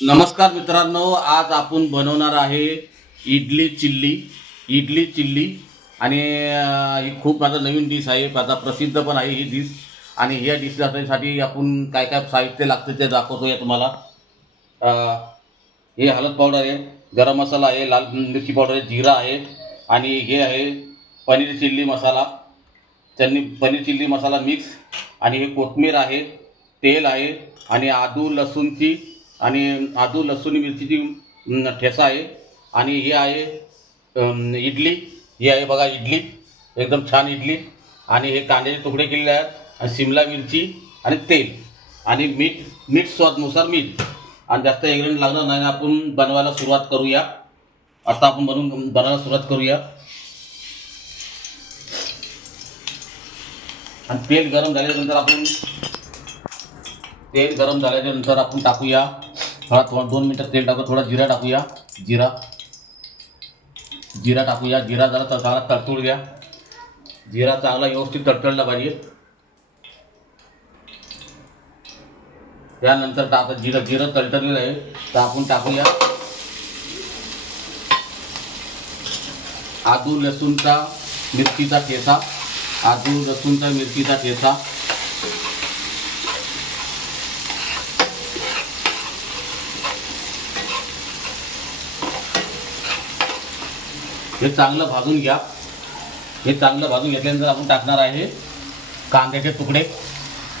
नमस्कार मित्रांनो आज आपण बनवणार आहे इडली चिल्ली इडली चिल्ली. आणि ही खूप माझा नवीन डिश आहे माझा प्रसिद्ध पण आहे ही डिश आणि ह्या डिशसाठी आपण काय काय साहित्य लागतं ते दाखवतो या तुम्हाला हे हळद पावडर आहे गरम मसाला आहे लाल मिरची पावडर आहे जिरा आहे. आणि हे आहे पनीर चिल्ली मसाला. त्यांनी पनीर चिल्ली मसाला मिक्स आणि हे कोथमीर आहे तेल आहे. आणि आदू लसूणची आणि आदू लसूण मिरचीची ठेसा आहे. आणि हे आहे इडली. ही आहे बघा इडली. एकदम छान इडली. आणि हे कांद्याचे तुकडे केलेले आहेत. आणि शिमला मिरची आणि तेल. आणि मीठ मीठ स्वादनुसार मीठ. आणि जास्त इंग्रेडियंट लागणार नाही. आपण बनवायला सुरुवात करूया. आता आपण बनवून बनवायला सुरुवात करूया. आणि तेल गरम झाल्यानंतर आपण तेल गरम झाल्यानंतर आपण टाकूया. थोडा थोडा दोन मिनटं तेल टाकू थोडा जिरा टाकूया. जिरा. जिरा टाकूया. जिरा जरा तर चांगला तडतूळ घ्या. जिरा चांगला व्यवस्थित तडतडला पाहिजे. त्यानंतर आता जिरं जिरं तडतडलेलं आहे तर आपण टाकूया. आदू लसूणचा मिरचीचा ठेसा आदू लसूणचा मिरचीचा ठेसा हे चांगलं भाजून घ्या. हे चांगलं भाजून घेतल्यानंतर आपण टाकणार आहे कांद्याचे तुकडे.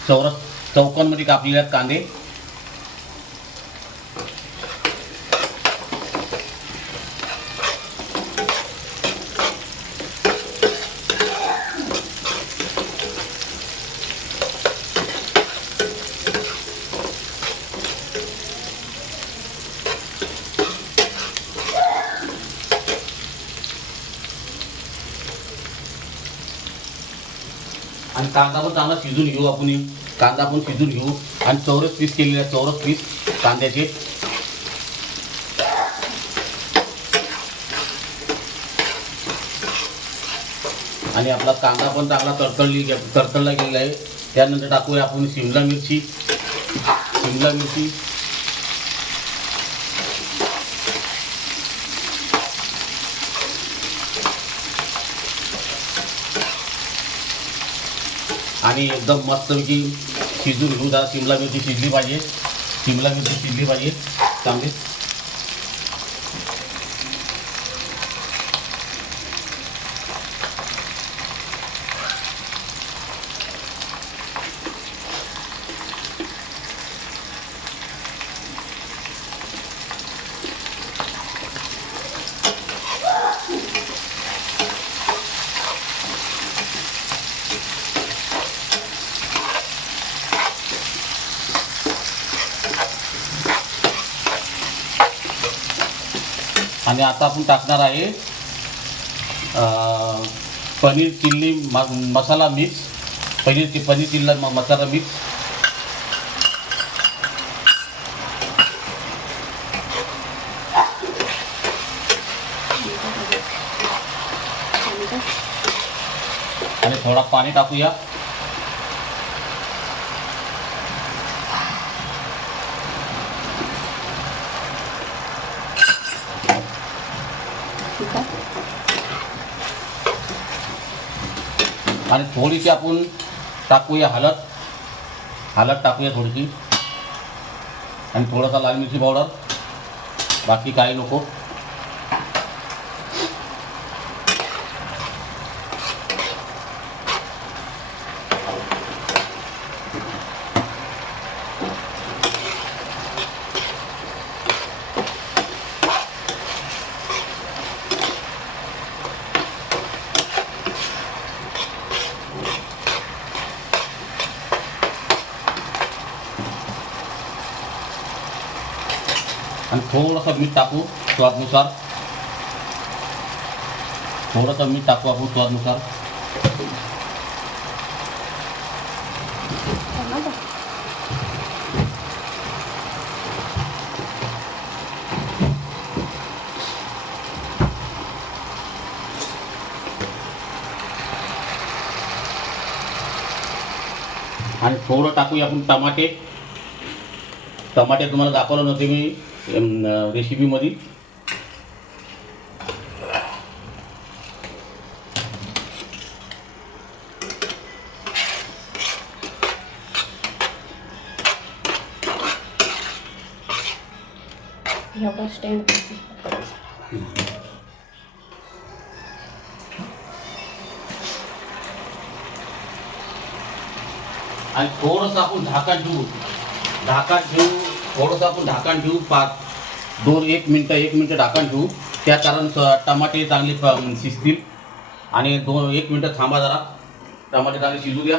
चौरस चौकोनमध्ये कापलेले आहेत कांदे. आणि कांदा पण चांगला शिजून घेऊ आपण कांदा पण शिजून घेऊ. आणि चौरस पीस केलेले आहे चौरस पीस कांद्याचे. आणि आपला कांदा पण चांगला तडतडली तडतडला गेलेला आहे. त्यानंतर टाकूया आपण शिमला मिरची. शिमला मिरची. आणि एकदम मस्तपैकी शिजून घेऊ जरा शिमला मिरची शिजली पाहिजे. शिमला मिरची शिजली पाहिजे. चांगली. आणि आता आपण टाकणार आहे पनीर चिल्ली म- मसाला मिक्स. पनीर चि पनीर चिल्ला मसाला मिक्स. आणि थोडा पाणी टाकूया. आणि थोडीशी आपण टाकूया हलत हलत टाकूया थोडीशी. आणि थोडासा लाल मिरची पावडर. बाकी काही नको आणि थोडंसं मीठ टाकू स्वादनुसार. थोडंसं मीठ टाकू आपण स्वादनुसार. आणि थोडं टाकूया आपण टमाटे. टमाटे तुम्हाला दाखवलं नव्हते मी. रेसिपीमध्ये. स्टँड आणि थोडंसं आपण झाकण ठेवू झाकण ठेवू थोडंसं आपण ढाकण ठेवू पाच दोन एक मिनटं एक मिनटं ढाकण ठेवू. त्या कारण स- टमाटे चांगले शिजतील. आणि दोन एक मिनटं थांबा जरा. टमाटे चांगले शिजू द्या.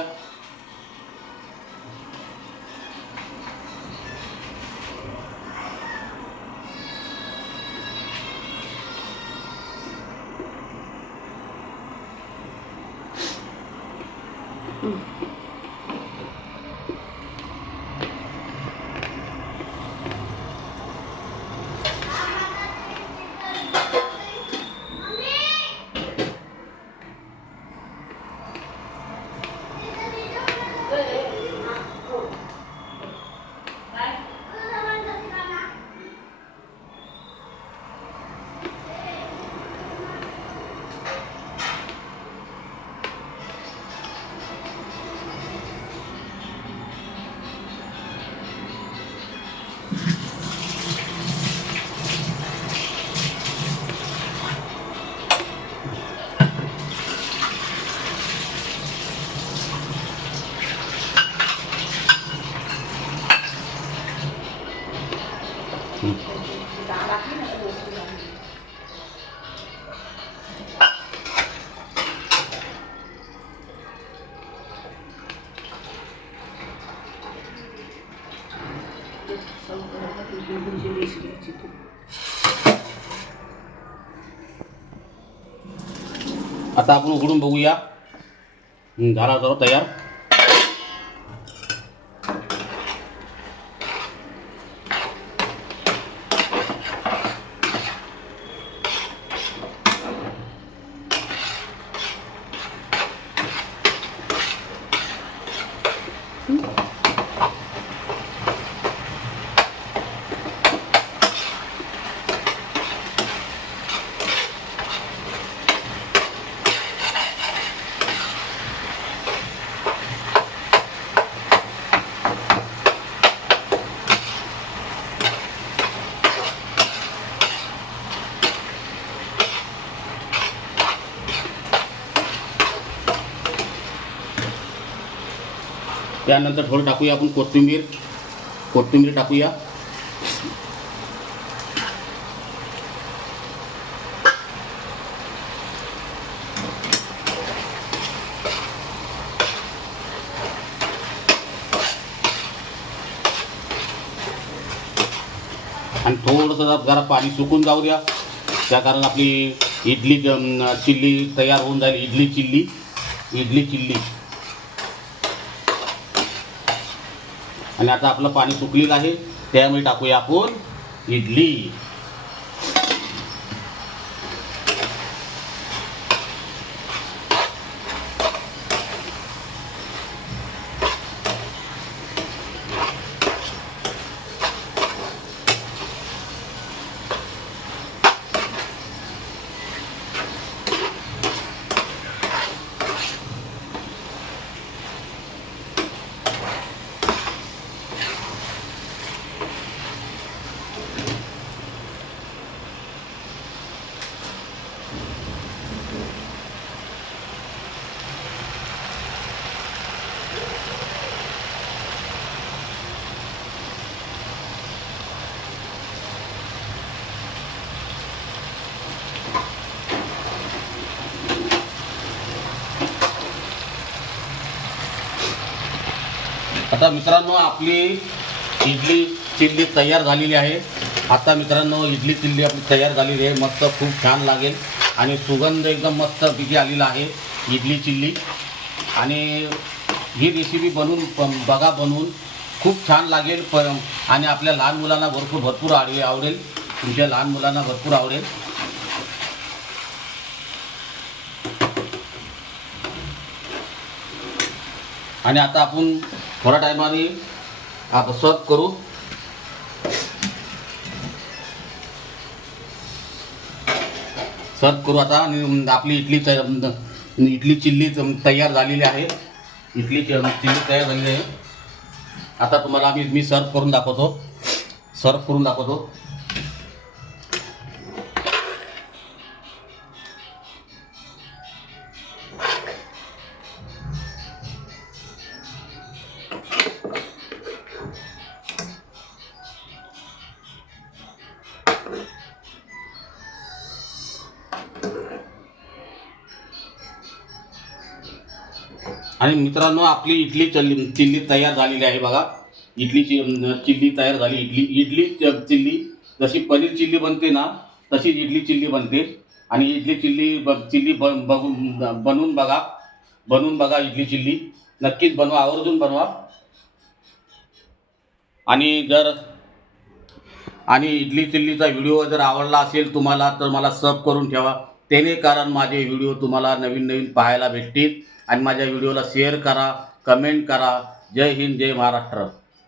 आता आपण उघडून बघूया. झाला सर्व तयार. त्यानंतर थोडं टाकूया आपण कोथिंबीर कोथिंबीर टाकूया. आणि थोडंसं जरा पाणी सुकून जाऊ द्या. त्या कारण आपली इडली चिल्ली तयार होऊन जाईल. Idli chilli idli chilli. आणि आता आपलं पाणी सुकलेलं आहे त्यामुळे टाकूया आपण इडली. आता मित्रांनो आपली इडली चिल्ली तयार झालेली आहे. आता मित्रांनो इडली चिल्ली आपली तयार झालेली आहे. मस्त खूप छान लागेल. आणि सुगंध एकदम मस्त पिकी आलेला आहे इडली चिल्ली. आणि ही रेसिपी बनवून बघा बनवून खूप छान लागेल. प आणि आपल्या लहान मुलांना भरपूर भरपूर आवडेल आवडेल. तुमच्या लहान मुलांना भरपूर आवडेल. आणि आता आपण થોડા ટાઈમમાંથી આપણે સર્વ करू. सर्व करू आता. आणि आपली इडली इडली चिल्ली तयार झालेली आहे. इडली चिल्ली तयार झालेली आहे. आता तुम्हाला आम्ही मी सर्व करून दाखवतो. सर्व करून दाखवतो. आणि मित्रांनो आपली इडली चल्ली चिल्ली तयार झालेली आहे बघा. इडलीची चिल्ली तयार झाली. इडली इडली च- चिल्ली जशी पनीर चिल्ली बनते ना तशीच इडली चिल्ली बनते. आणि इडली चिल्ली ब चिल्ली बन बघून बनवून बघा. बनवून बघा इडली चिल्ली. नक्कीच बनवा आवर्जून बनवा. आणि जर आणि इडली चिल्लीचा व्हिडिओ जर आवडला असेल तुम्हाला तर मला सब करून ठेवा. त्याने कारण माझे व्हिडिओ तुम्हाला नवीन नवीन पाहायला भेटतील. आणि माझ्या व्हिडिओला शेअर करा कमेंट करा. जय हिंद जय महाराष्ट्र.